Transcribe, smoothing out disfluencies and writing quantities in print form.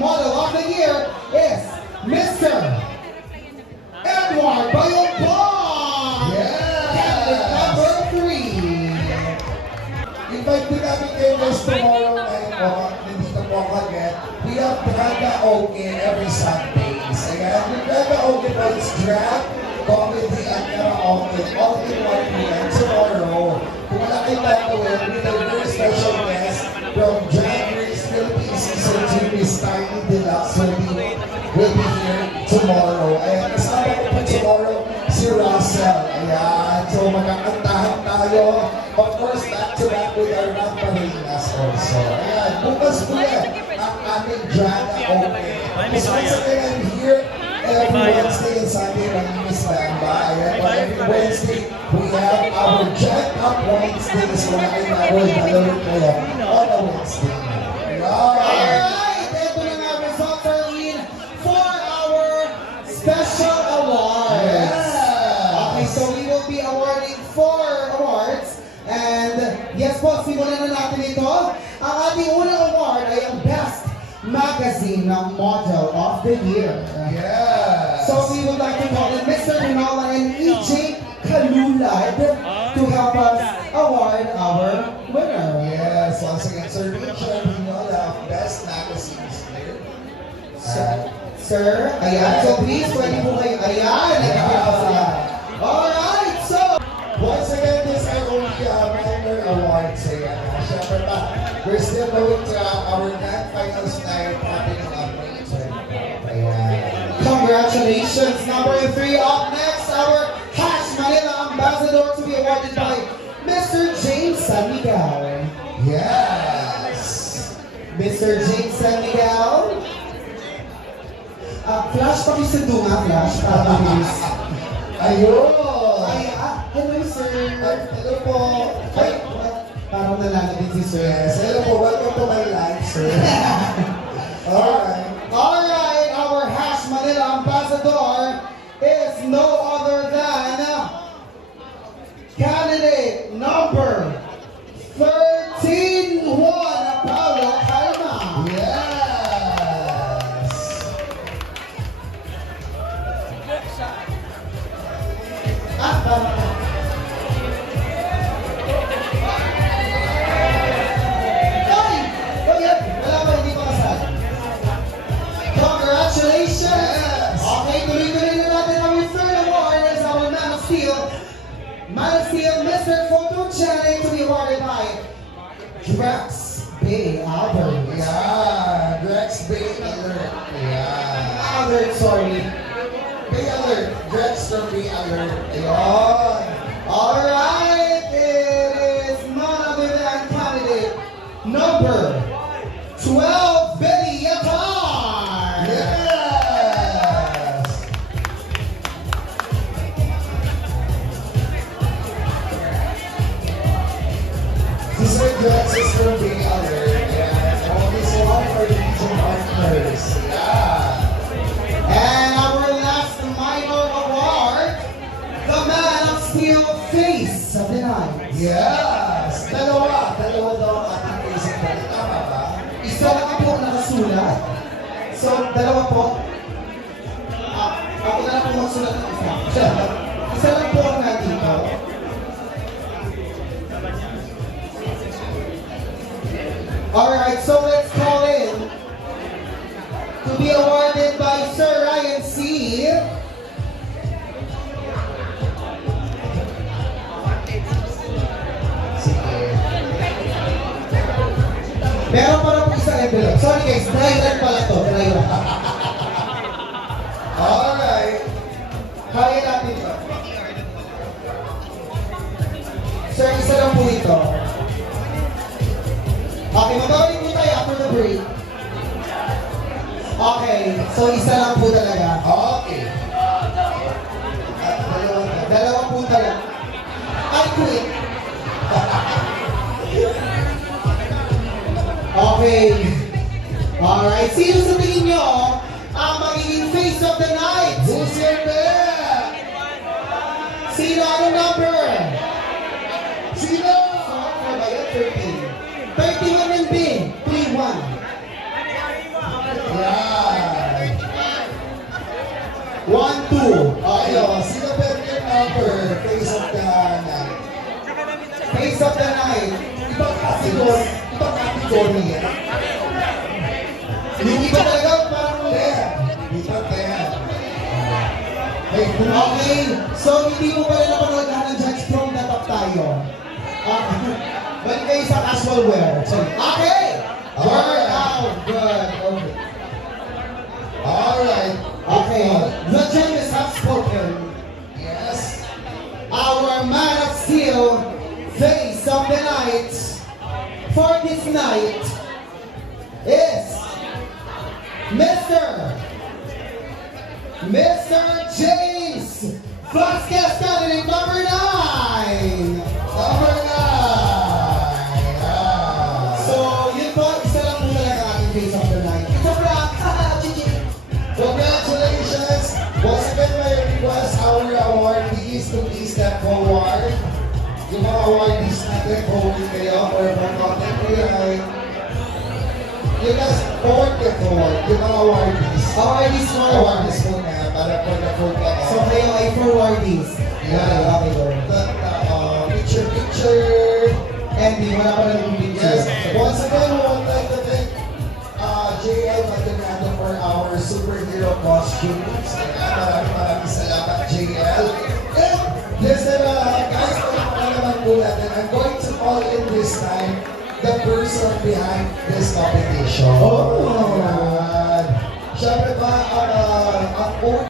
Model of the Year is Mr. Edward Bayobon! Yeah! Candidate number 3. Invite din namin kayo guys tomorrow night po. Nandito po ako again. We have Draga Oke every Sundays. Ayan, yung Draga Oke po is drag, comedy, and karaoke. All in 1 p.m. tomorrow. Kung wala kayo gagawin, with a very special guest from Drag Race Philippines Season 2, Miss Tiny Deluxe will be here tomorrow. Ayan, kasama ko po tomorrow si Russell. Ayan, so magkakantahan tayo. Of course, back to back with our Ramparinas also. Ayan, bukas po yan ang aming Draga Oke. Once again, I'm here every Wednesday and Sunday running Miss Bamba. Ayan, but every Wednesday, we have our Jack Up Wednesdays where I never dalawa kayo on a Wednesday. Alright, ito na nga results are in for our special awards. Yes. Okay, so we will be awarding 4 awards. And yes po, simulan na natin ito. Ang ating unang award ay ang Best Magazine ng Model of the Year. Yes. So we would like to call in Mr. Rinala and EJ Kalulad to help us award our winner. Yes, once again, Sir Richard Hinola of Best Magazines here. Sir, ayan. So please, pwede po kayo. Ayan, nagkakita pa sila. Alright, so Once again, this is only minor awards. Ayan. Siyempre pa, we're still going to our grand finals night happening on May 20. Ayan. congratulations. Number 3 up next, our Hash Manila Ambassador to be awarded by Mr. James San Miguel. Yes. Mr. James San Miguel. Flash pa sa dunga, Flash. Para mabilis. Ayun. Hello, sir. Hello po. Ay, parang nalalagin si sir. Yes, hello po. Welcome to my life, sir. Alright. Alright, our Hash Manila Ambassador is no other than candidate number 13, Juan Paulo Calma. Yes. Congratulations! Okay, tuloy-tuloy na natin ang third award as our Man of Steel. Man of Steel, Mr. Photogenic to be awarded by Drex Bay Albert. Yeah. Drex Bay Alert. Yeah. Albert, sorry. Bay Alert. Drex from Bay Alert. Ayun. Alright, it is none other than candidate number 12, Betty Yatar. Yes. This is Drex is from Bay Alert. Yeah. And this one for the Legion Partners. Yeah. And our last minor award, the Man of Steel Face of the Night. Yes. Dalawa daw ang ating basic balik. Tama ba? Isa lang po nakasulat. So, dalawa po. Ako na lang po magsulat ng isa. Isa lang po ang nandito. Alright, so let's call in to be awarded by Sir Ryan C. Meron pa na po isang envelope. Sorry guys, dry run pala to. Dry run. Alright. Kaya natin ba? Sir, isa lang po ito. Okay, mag-awin po tayo after the break. Okay, so isa lang po talaga. Okay. Dalawa po talaga. I quit. Okay. Alright, sino sa tingin nyo ang magiging face of the night? Who's your bet? Sino? Anong number? Sino? Ano ba yan? 13. 31 and B. 3-1. Yeah. face of the night. Ibang category yan. Hindi ba talaga parang... Dito, Okay, so hindi mo pala napanood lahat ng Judge Prom na top tayo. Balik kayo sa casual wear. Okay! Word out. Good. Okay. Alright. Okay. The judges have spoken. Yes. Our man of steel, face of the night, for this night, is Mr. James Vasquez, candidate number 9. Number 9. So, yun po, isa lang po talaga ating face of the night. It's a prank! Congratulations! Once again, my request our awardees to please step forward. Yung mga awardees natin, forward kayo for content create. You guys, forward. Yung mga awardees. Awardees mo. Awardees muna para po na-forward. So, kayo ay forwardees. Yeah. Okay, good. Picture. Andy, wala pa rin yung picture. Yes. Once again, we would like to thank JL Maldonado for our superhero costumes. Maraming salamat, JL. And listen, guys, naman po natin, I'm going to call in this time the person behind this competition. Oh! Siyempre ba, ang